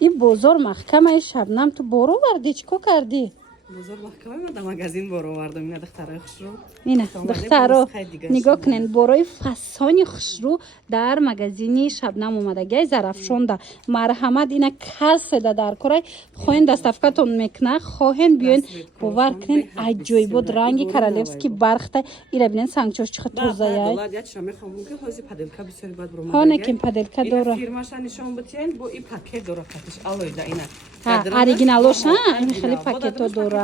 این بازار محکمه شبنم تو برو وردی چیکو کردی؟ بازار محکمه من در مغازین برو وردم اینا دخترای خوشرو. اینه دخترا نگاه کنین برای فسانی خوشرو در مغازینی شبنم اومدگی ظرفشونده مرحمت اینا کس در کره خوین دستافکاتون میکنه خواهین بیاین باور کنین عجیب بود رنگی کرالفسکی برخته اینا ببینین سانگچوش چقدر توزه دولت یاد شما میخوام که حاضی پدلکا بسیاری باد برو ها نکیم پدلکا دوره فیرماش نشون بدین با این پاکت دوره کاتش آلویدا اینا اوریجینالش ها این خیلی پاکت دوره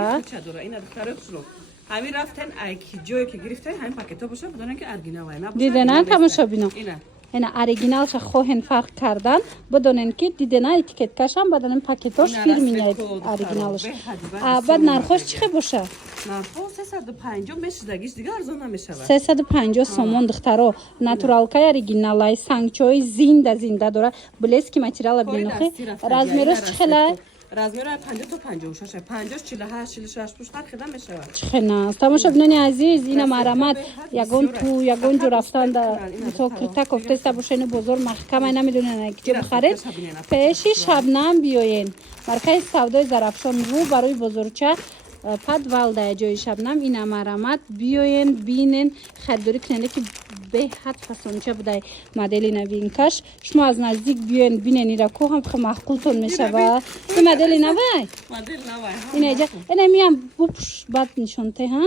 اینا دخترای خوشرو همین رفتن کی جایی که گرفته همین پاکتا باشه بدونن که ارگینال اینا دیدن تماشا بینو اینا اوریجینال خوهن فرق کردن بدونن که دیدن اتیکت کشم بدونن پاکتاش فیلمی اوریجینالش بعد نرخش چقدر باشه نرخ 350 میشه دیگه ارزون نمیشه 350 سومون دخترو ناتورالکای اوریجینالای سانگچوی زنده داره بلسکی ماتریال بینوخه размерش چقدر размер 50 تا 56 50 48 46 پوش هر خدام میشه چخنا تماشا بینونی عزیز اینا مرامت یگون تو یگون جو رفتن در تو کرتا گفته سبوشن بزرگ محکمه نمیدونن که بخرید پیشی شبنم بیاین مرکز سودای ظرفشان رو برای بزرگچه پدوالده جای شبنم اینا مرامت بیاین بینن خریداری کننده که به حد فسونچه بوده مدل نوینکش شما از نزدیک بیاین بینن ایرا کو هم خیلی معقولتون میشه و این مدل نوی اینه میام بوپش بد نشونته ها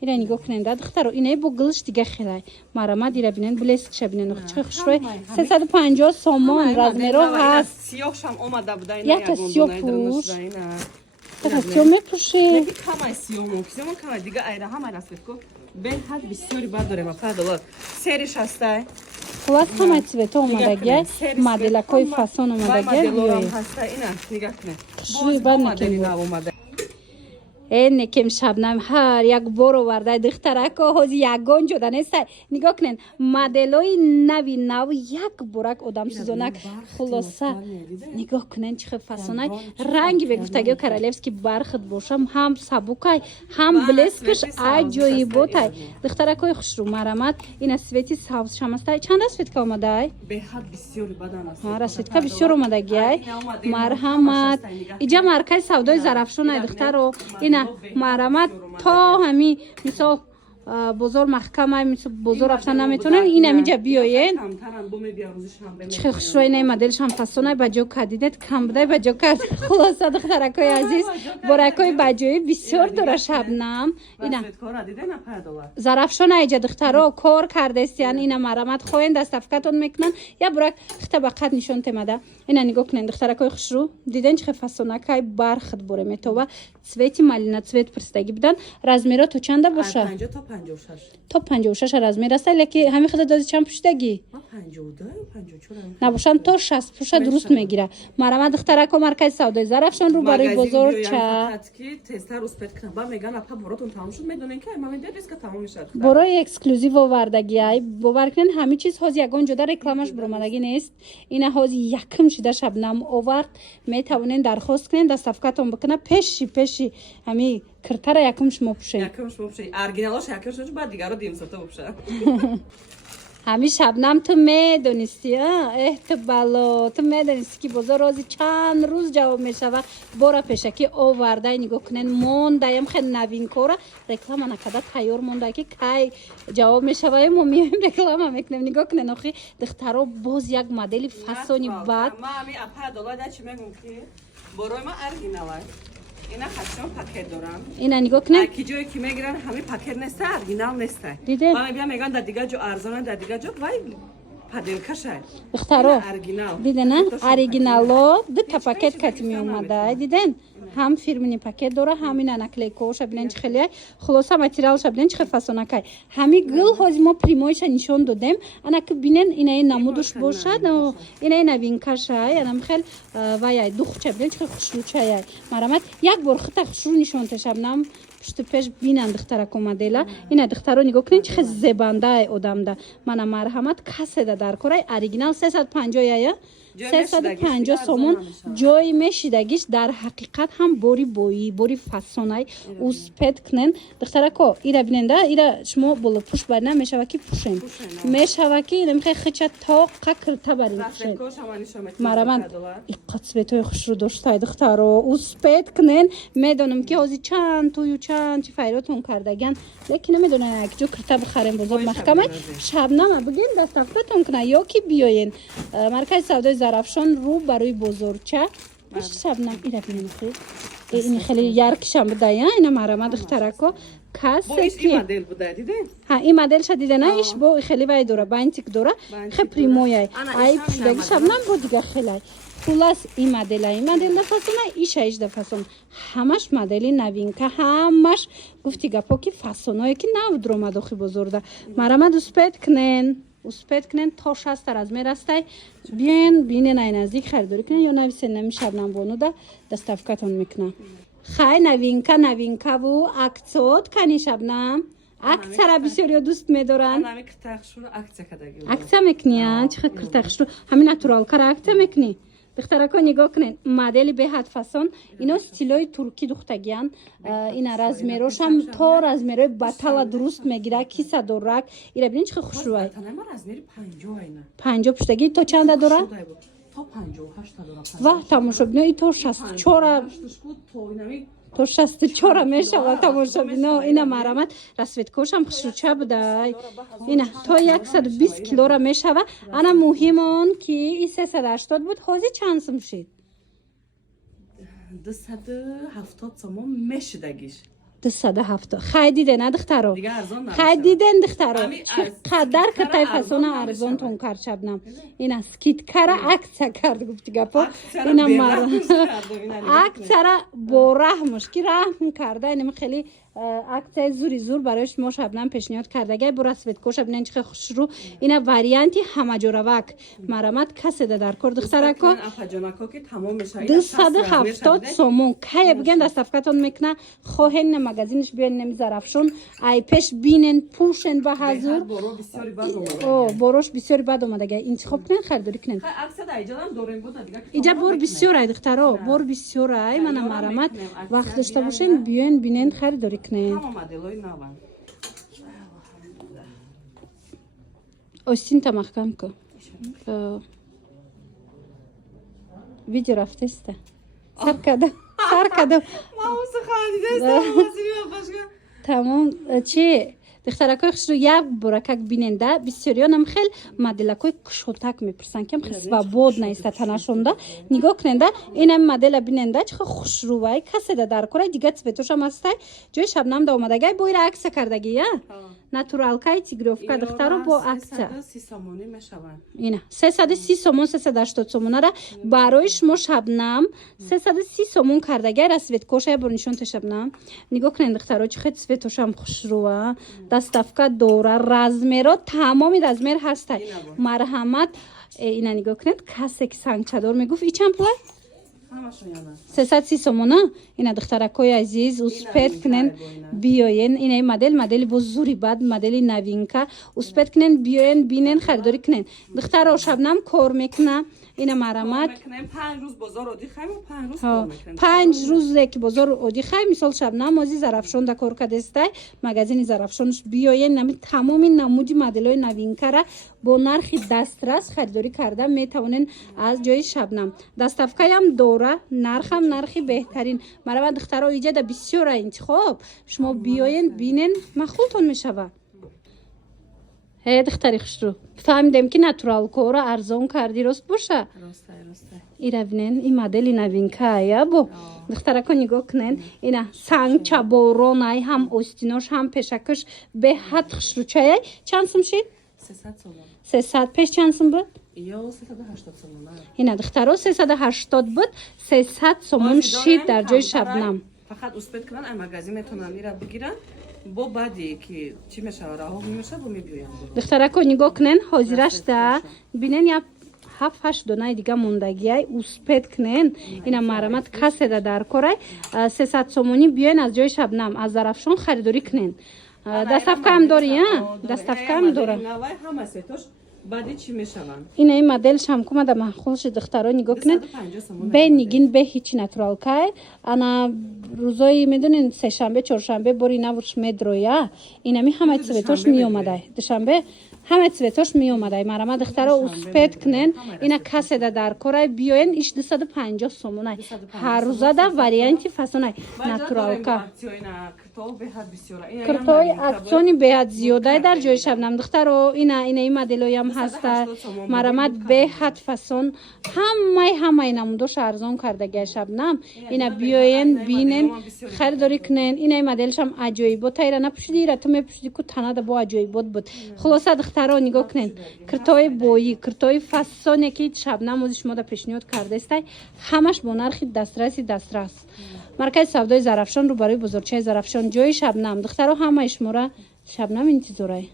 اینا نگاه کننده دخترو اینه با گلش دیگه خیلی مرامت ایرا بینن بلیسک شبینن نخچه خوشروی 350 سومون رزمیرو هست سیاه شم اومده بوده اینا یا تا سیاه پوش سیاه میپوشی کامای سیاه موکسیمون کامای دیگه ایره هم رسید کو به حد بسیاری بد داره $5 سریش هسته خلاص همه چیزت اومدگی مدلکای فسون اومدگی مدلورم هسته اینا نگاه کنه باز مدلی نو اومده این کم شبنم هر یک برو ورده دخترکا هازی یگان جدا نیست نگاه کنین مدلای نو یک برک آدم سوزانک خلاصه نگاه کنین چه فسانه رنگی به گفتگی کرالفسکی برخط باشم هم سبوکای هم بلسکش عجیب بوده دخترکای خوش رو مرامت این سویتی سبز شمسته چند سویت که آمده به حد بسیاری بدن است ها سویت که بسیار اومده گی مرحمت اینجا مرکز سودای ظرفشون دخترو اینا مرامت تا همی مثال بزرگ محکمه مثل بزرگ رفتن نمیتونن این همینجا بیاین چه خوشوی نه مدلش هم فسونه بجو کدیدت کم بده بجو کرد خلاصه دخترکای عزیز برکای بجوی بسیار داره شبنم اینا ظرفشون ایجا دخترها کار کرده استیان اینا مرامت خوین دستافکتون میکنن یا برک طبقات نشون تمده اینا نگاه کنین دخترکای خوش رو دیدن چه فسونه کای برخط بره میتوه цвет малина цвет پرستگی بدن размера تو چنده باشه 50 تا 56 تا 56 размер است لکی همین خود دادی چند پوشتگی 52 54 نباشن تا 60 پوشه درست میگیره مرامت دخترک و مرکز سودای ظرفشان رو برای بزرگ چه کی تستر روز پت کنه با میگن اپا براتون تمام شد میدونین که ما میده ریسک تمام میشه برای اکسکلوزیو آوردگی ای باور کنین همه چیز هازی یگان جدا رکلامش برآمدگی نیست اینا هازی یکم شده شبنم آورد میتونین درخواست کنین دستافکتون بکنه پیشی همین کرتر یکم شما پوشین ارگینالش یکمش بعد دیگه رو دیم ساته بشه همین شبنم تو میدونستی احتمالا تو میدونستی که بازار روزی چند روز جواب میشوه برا پیشکی آورده نگاه کنین مونده هم خیلی نوین کاره رکلام نکده تیار مونده که کی جواب میشوه ما میایم رکلام هم میکنیم نگاه کنین آخی دخترها باز یک مدل فسونی بعد ما همین $5 چی میگم که برای ما ارگیناله اینا خشم پاکت دارم اینا نگاه کنین کی جایی که میگیرن همه پاکت نیست ارگینال نیست دیده ما میگن در دیگه جو ارزانه در دیگه جو وای پدلکشه دخترها دیدن نه اوریجینالو دو تا پاکت کتی می اومده دیدن هم فیرمینی پاکت داره همین نکلیکوش ببینن چه خیلی خلاصه ماتریالش ببینن چه فسونکای همین گل هاز ما پریمویش نشون دادیم انا که ببینن اینا نمودش باشه اینا نوینکشه انا خیلی وای دوخچه ببینن چه خوشروچه مرامت یک بار خط خوشرو نشون تشبنم پشت پیش بینن دخترک اومدیلا اینا دخترو نگاه کنین چه زبنده آدم ده من مرحمت کسی ده در کره اوریجینال 350 یا 350 сомон ҷои мешидагиш дар ҳақиқат ҳам бори боӣ бори фасонай успед кунен духтарако ира биненда ира шумо болопӯш барна мешава ки пушен мешава ки намихай хича тоқа кирта барин пушен мараман иққот светои хушрӯ доштай духтаро успед кунен медонам ки ҳозир чанд тую чанд чи файротон кардаган лекин намедонам як ҷо кирта бихарем бозор маҳкамай шабнама бигин дастафтатон куна ё ки биёен маркази савдои зарафшон рӯ барои бозорча шабнам ира бинем ин хеле яркишам будая ина марама духтарако касе ки ҳа ин моделша дидана иш бо хеле вай дора бантик дора хе прямояй ай пушдаги шабнам бо дига хелай хулас ин модела да фасона иша иш да фасон ҳамаш модели новинка ҳамаш гуфти гапо ки фасоное ки нав дромад охи бозорда марама успед кунен то 60 размер астай биен бинен ай наздик харидорӣ кунен ё нависен нами шабнам бонуда доставкатон мекунам хай новинкаву аксиот кани шабнам аксияра бисёриё дуст медоранд аксия мекуниян чихел киртахшру ҳамин натуралкара аксия мекунӣ бихтарако нигоҳ кунен модели беҳад фасон ино стилои туркӣ духтагиян ина размерошам то размерои батала дуруст мегира кисадорак ира бинен чихел хушрӯай 50 пуштагӣ то чанда дора ва тамошобино и то 64 то 64 мешава тамошобино ина марамат расветкошам хушрӯча будай ина то 120 килора мешава ана муҳим он ки и 380 буд ҳозир чанд сум шид 270 сомон мешидагиш 270 хай дидена духтаро хай диден духтаро қадар катай фасона арзонтон кард шабнам ина скидкара аксия кард гуфти гапо ина мара аксияра бо раҳмуш ки раҳм карда инами хеле аксияи зури зур барои шумо шабнам пешниҳод кардагай бо расветкоша бинен чихел хушрӯ ина варианти ҳамаҷоравак марамат каседа дар кор духтарако 270 сомон кая биген доставкатон мекуна хоҳен на магазиниш биён нами зарафшон ай пеш бинен пушен ба ҳазур борош бисёри бад омадагай интихоб кунен харидорӣ кунен иҷа бор бисёрай духтаро бор бисёрай мана марамат вақт дошта бошен биён бинен харидорӣ остинта маҳкам ку видео рафтеста саркада тамом чи духтаракои хушрӯ як бора как биненда бисёриёнам хел моделакои кушотак мепурсанд кем хел свободна иста танашонда нигоҳ куненда инам модела биненда чихел хушрӯвай каседа дар корай дига цветошам астай ҷои шабнам да омадагай бо ира аксия кардагия натуралкаи тигровка духтаро бо аксия ина 330 сомон 380 сомонара барои шумо шабнам 330 сомон кардагай расветкоша бо нишонта шабнам нигоҳ кунен духтаро чихел цветошам хушрӯа доставка дора размеро тамоми размер ҳастай марҳамат ина нигоҳ кунед касе ки сангчадор мегуфт и чанд пулай 330 сомона ина духтаракои азиз успед кунен биёен ина модели бо зури бад модели новинка успед кунен биёен бинен харидорӣ кунен духтаро шабнам кор мекуна ина марамат 5 рӯзе ки бозор одӣ хай мисол шабнам ози зарафшон да кор кадестай магазини зарафшонш биёен нами тамоми намуди моделои новинкара бо нархи дастрас харидорӣ карда метавонен аз ҷои шабнам доставкаям дора нархам нархи беҳтарин марамат духтаро иҷада бисёра интихоб шумо биёен бинен махултон мешава духтари хушрӯ фаҳмидем ки натуралкора арзон карди рост боша ира бинен ин модели новинкая бо духтарако нигоҳ кунен ина сангчаборонай ҳам остинош ҳам пешакаш беҳад хушрӯчаяй чанд сум шид 300 пеш чанд сум буд ина духтаро 380 буд 300 сомон шид дар ҷои шабнам фақат успед кунан ай магазин метавонан ира бигиран бо баъди ки чӣ мешава раҳо мемешава бо мебиёям духтарако нигоҳ кунен ҳозирашда бинен як 7-8 донаи дига мондагиай успед кунен ина марамат каседа дар корай 300 сомонӣ биёен аз ҷои шабнам аз зарафшон харидорӣ кунен доставкаам дори доставкаам дора بعدی چی میشوند این مدلش هم کمه در محخولش دخترها نگاه کنین به نگین به هیچی نتورال که انا روزایی میدونین سه شنبه چهارشنبه بری نورش مدرویا اینمی همه سویتاش می اومده دوشنبه همه سویتاش می اومده مرا دخترها اوسپت کنن اینا کسی در کارای بیاین ایش 250 سومونه هر روزه در وریانتی فسونه نتورال که کرتوی اکسیونی بهت زیاده در جای شبنم دخترها این مدلایی هم هسته مرامت به حد فسون همه نمودش ارزان کرده شبنم اینا بیاین بینن خریداری کنن این مدلش هم عجایبات ایرا نپوشیدی را تو میپوشیدی که تنه با عجایبات بود خلاصه دخترها نگاه کنن کرتوی بویی کرتوی فسونی که شبنم ازش ما پیشنهاد کرده است همش با نرخ دسترس مرکز سودای زرافشان رو برای بزرگچه زرافشان جای شبنم دخترها همه شماره شبنم انتظاره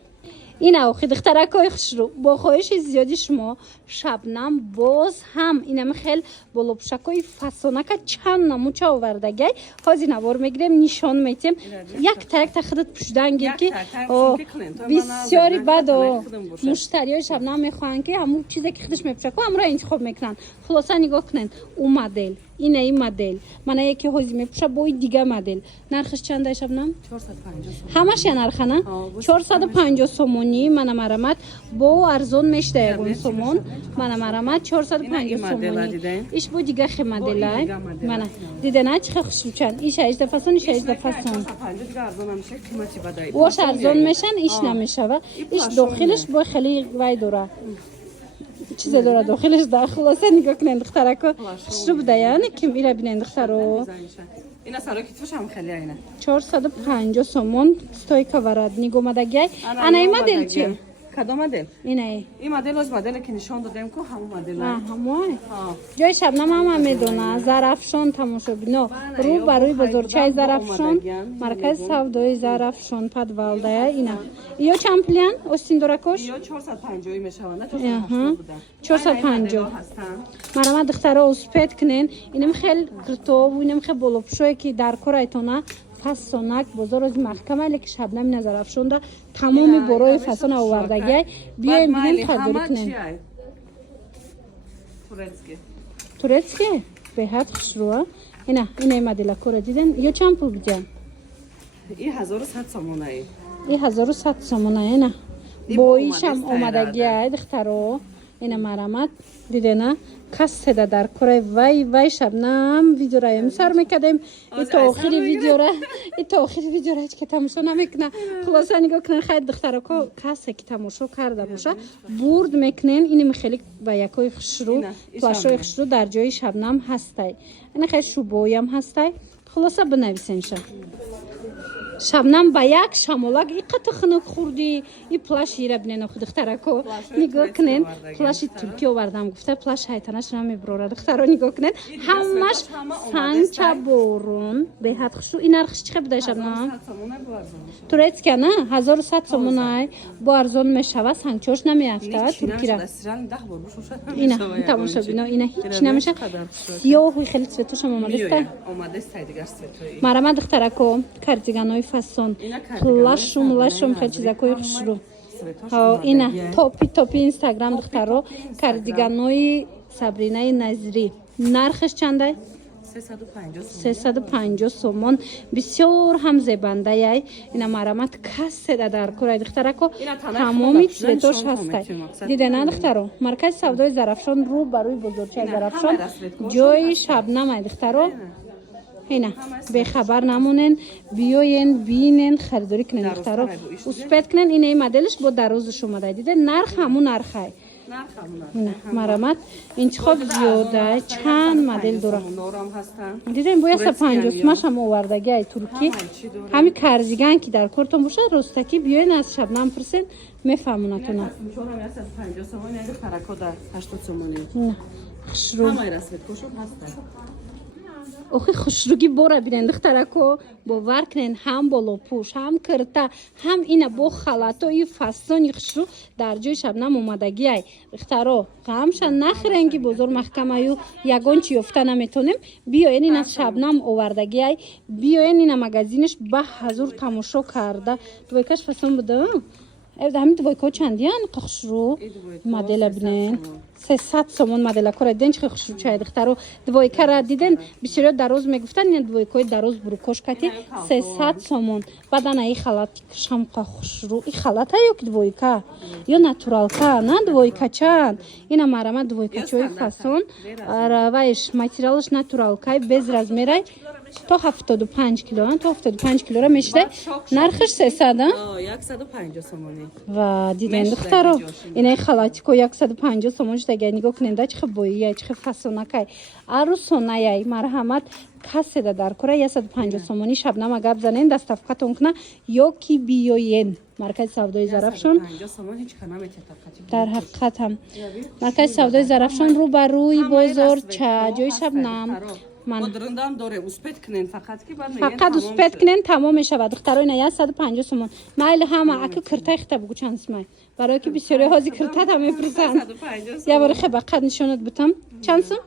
این اوخی دخترکای خوش رو با خواهش زیادی شما شبنم باز هم اینم خیلی بلوبشکای فسونک چند نموچه آوردگی حاضی نوار میگیریم نشان میتیم یک ترک تخدت پشدن گیر که بسیاری بد و مشتریای شبنم میخوان که همون چیزی که خودش میپوشه هم را انتخاب میکنن خلاصا نگاه کنن اون مدل این مدل من یکی حاضی میپوشه با دیگه مدل نرخش چنده شبنم 450 همش نرخ نه 450 سومونی من مرامت با ارزون میشته یگون سومون من مرامت 450 سومونی ایش بو دیگه خی مدلای من دیده نه چه خوشوچن ایش 18 فسون ایش 18 فسون واش ارزون میشن ایش نمیشه و ایش داخلش با خیلی وای دوره چیز داره داخلش خلاصه نگاه کنین دخترکو خوشو بده یعنی که میره بینین دخترو اینا سارا کیتوش هم خیلی اینه 450 سومون ستوی کوراد نگاه مدگی انا این مدل چی؟ کدام مدل؟ اینه این مدل از مدلی که نشان دادیم که همون مدل همون جای شبنم هم میدونه زرافشان تماشا بینو رو برای بزرگچه زرافشان مرکز سودای زرافشان پدوالده اینا یا چمپلیان استین دورکوش یا 450 میشونه 450 مرا دخترها اوسپت کنین اینم خیلی کرتو و اینم خیلی بلوپشوی که در کورایتونه فسونک بازار از محکمه که شبنم نظر افشونده تمام برای فسون آوردگی بیایم بینیم خریداری کنیم تورецки به حد خوش روه اینه مدل کور دیدن یا چند پول بیدن این 1100 سامونه این 1100 سامونه اینه باییش هم آمدگی های دخترو اینه مرامت دیده نه کسی در کره وای شبنم ویدیو را سر میکردیم این تا آخری ویدیو را هیچ که تماشا نمیکنه خلاصه نگاه کنن خیلی دخترها کسی که تماشا کرده باشه برد میکنن اینم خیلی با یکای خشرو پلاشای خشرو در جای شبنم هسته این خیلی شوبایی هم هسته خلاصه بنویسینشه شبنم با یک شمالک این قطع خنک خوردی این پلاش ایره بینن خود دخترکو نگاه کنین پلاش ترکی آوردم گفته پلاش هایتانش را میبروره دخترها نگاه کنین همش سنچه بارون به حد خوشو این ارخش چقدر بده شبنم تورецки نه 1100 سومونه با ارزون میشوه سنچوش نمیافته ترکی را اینه تماشا بینا اینه هیچ نمیشه سیاه خیلی سویتوش هم آمده است مرا دخترکو کاردیگانای فسون پلاشم خیلی چیزاکوی خوش رو اینه توپی اینستاگرام دخترو کاردیگانوی سابرینای نظری نرخش چنده؟ 350 سومون بسیار هم زیبنده یای اینا مرامت کسی در کورای دخترکو تمامی چیزش هسته دیده نه دخترو مرکز سودای زرافشان رو برای بزرگچه زرافشان جای شبنم دخترو اینا به خبر نمونن بیاین بینن خریداری کنن دخترها اوسپت کنن این مدلش با درازش اومده دیده نرخ همون نرخه مرامت انتخاب زیاده چند مدل داره دیدین باید 150 ماش هم آوردگی ای ترکی همین کارزیگان که در کورتون باشه رستکی بیاین از شبنم پرسین میفهمونتونه اوخی خوشروگی باره بینن دخترکو باور کنین هم بالا پوش هم کرتا هم اینا با خلطای فستانی خوشرو در جای شبنم اومدگی ای دخترا همشن نخرنگی بزرگ محکمه یو یگان چی یافته نمیتونیم بیاین این از شبنم آوردگی ای بیاین این مگزینش به حضور تماشا کرده تو بکش فسون بده همین دویکا چندیان قخشرو مدل بینن 300 سومون مدل کار دنج قخشرو چای دخترو دویکا را دیدن بسیار دراز میگفتن این دویکای دراز بروکوش کتی 300 سومون بعدن ای خالات شام قخشرو ای خالات یوک دویکا یا ناتورال کا نه دویکا چند اینا مرام دویکا چای فاسون روایش ماتریالش ناتورال کای без размерай تا 75 کیلو تا 75 کیلو را میشه نرخش 300 150 سومونی و دیدن دخترو اینای خالاتی کو 150 سومونش دیگه نگاه کننده چه بویی چه فسونا کای عروسونای مرحمت کسی در کره 150 سومونی شبنم اگه بزنین دستافقتون کنه یا کی بیاین مرکز سودای زرافشان در حقیقت هم مرکز سودای زرافشان رو بر روی بازار چه جای شبنم مدرندام داره اوسپت کنن فقط که بعد فقط اوسپت کنن تمام میشه دخترای نه 150 سومون مایل همه اکو کرتا اخته بگو چند سمای برای که بسیاری هازی کرتا هم میفرستن یا برای خبر قد نشونت بتم چند سم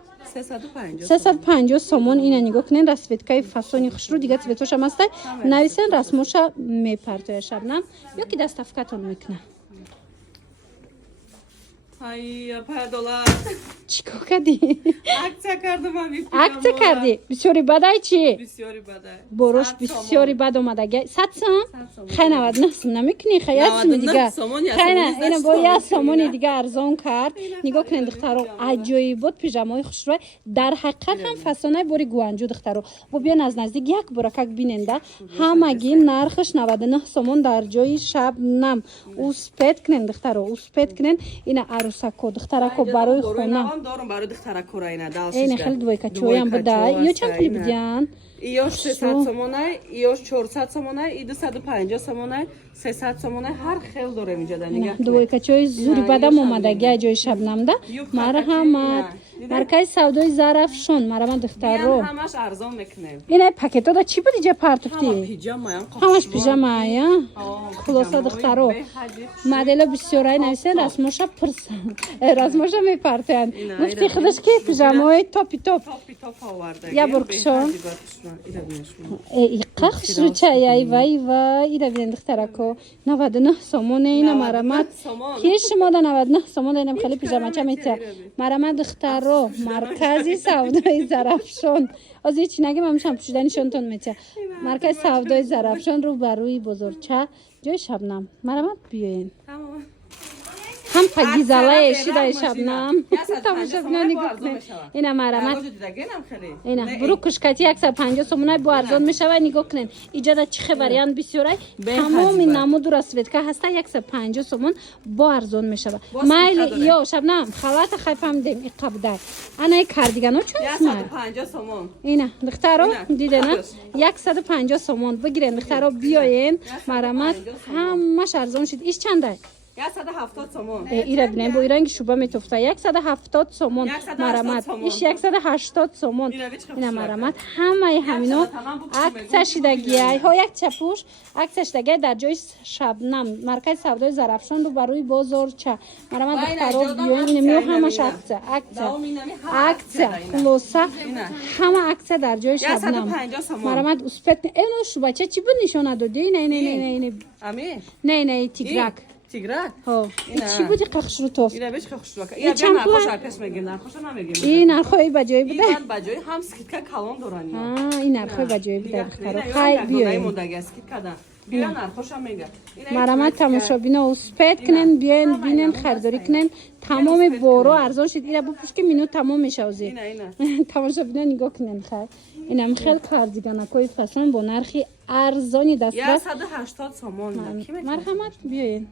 350 سومون اینا نگاه کنین رسویتکای فاسونی خوش رو دیگه سویتوش هم هسته نویسن رسموشا میپرتوی شبنم یا که دست افکتون میکنه ای $5 چیکار کردی؟ акция کردم من акция کردی؟ بسیاری بدای چی؟ بسیاری بدای بروش بسیاری بد اومده 100 سوم؟ خیلی 99 سوم نمیکنی خیلی سوم دیگه خیلی اینو با یه سومونی دیگه ارزان کرد نگاه کنید دخترو عجیب بود پیژامای خوش رو در حقیقت هم فسانه بوری گوانجو دخترو و بیان از نزدیک یک برکک بیننده همگی نرخش 99 سومون در جای شبنم اوسپت کنین دخترو اوسپت کنین این عروسکو دخترکو برای خونه دارم برای دخترکو را اینا دالش این خیلی دویکا چویم بوده یا چند پولی بدین ایوش 300 سومونه ایوش 400 سومونه ای 250 سومونه 300 سومونه هر خیلی داره اینجا دیگه دویکا چوی زوری بدم اومده جای شبنم ده مرحمت مرکز سودای زرافشان مرحمت دخترو همش ارزان میکنه این پاکتا دا چی بود اینجا پرتوفتی پیجامه همش پیژامه یا خلاصه دخترو مدل بسیاری نویسن رسموشا پرسن رسموشا میپرتن گفتی خودش که پیژامه توپی توپ آورده یا برکشون ای قخش رو چای ای وای وای اینا بین دخترکو 99 سومونه اینا مرحمت کی شما دا 99 سومونه اینم خیلی پیژامه چه میته مرحمت دخترو مرکزی سودای زرافشان از هیچ نگم همشم پوشیدنشونتون میته مرکز سودای زرافشان رو بر روی بزرگچه جای شبنم مرحمت بیاین هم پگیزالای شیدای شبنم تماشا بینانی گفتن اینا مرحمت اینا برو کشکتی 150 سومونه با ارزان میشوه نگاه کنین ایجاد چه خبریان بسیاری تمام نمود رسویتکا هسته 150 سومون با ارزان میشوه مایل یا شبنم خالات خیفم دیم اقبدای انا کاردیگانو چون 150 سومون اینا دخترو دیدن 150 سومون بگیرین دخترو بیاین مرحمت همش ارزان شد ایش چنده 170 سومون ایرا بینیم با ایران شوبه میتوفته 170 سومون مرحمت ایش 180 سومون اینا مرحمت همه همینو عکسش دگی ها یک چپوش عکسش دگی در جای شبنم مرکز سودای زرافشان رو برای بازار چه مرحمت دخترو بیاین اینو همش عکس خلاصه همه عکس در جای شبنم مرحمت اوسپت اینو شوبه چه چی بود نشونه دادی نه تیگرک تیگرک ها چی بودی قخش رو توف اینا بهش قخش رو یا چند نرخوش پس میگیم نرخوش نمیگیم این نرخوی بجای بوده این بجای هم سکیتکا کالون دورانی این نرخوی بجای بوده دخترو خیلی بیاین مونده سکیتکا بیان نرخوش هم میگه مرحمت تماشابینا اوسپت کنن بیاین بینن خریداری کنن تمام بارو ارزان شد اینا بپوش که مینو تمام میشه اوزی تماشابینا نگاه کنن خیلی اینم خیلی کاردیگانکای فسان با نرخی ارزانی دست 180 سومون مرحمت بیاین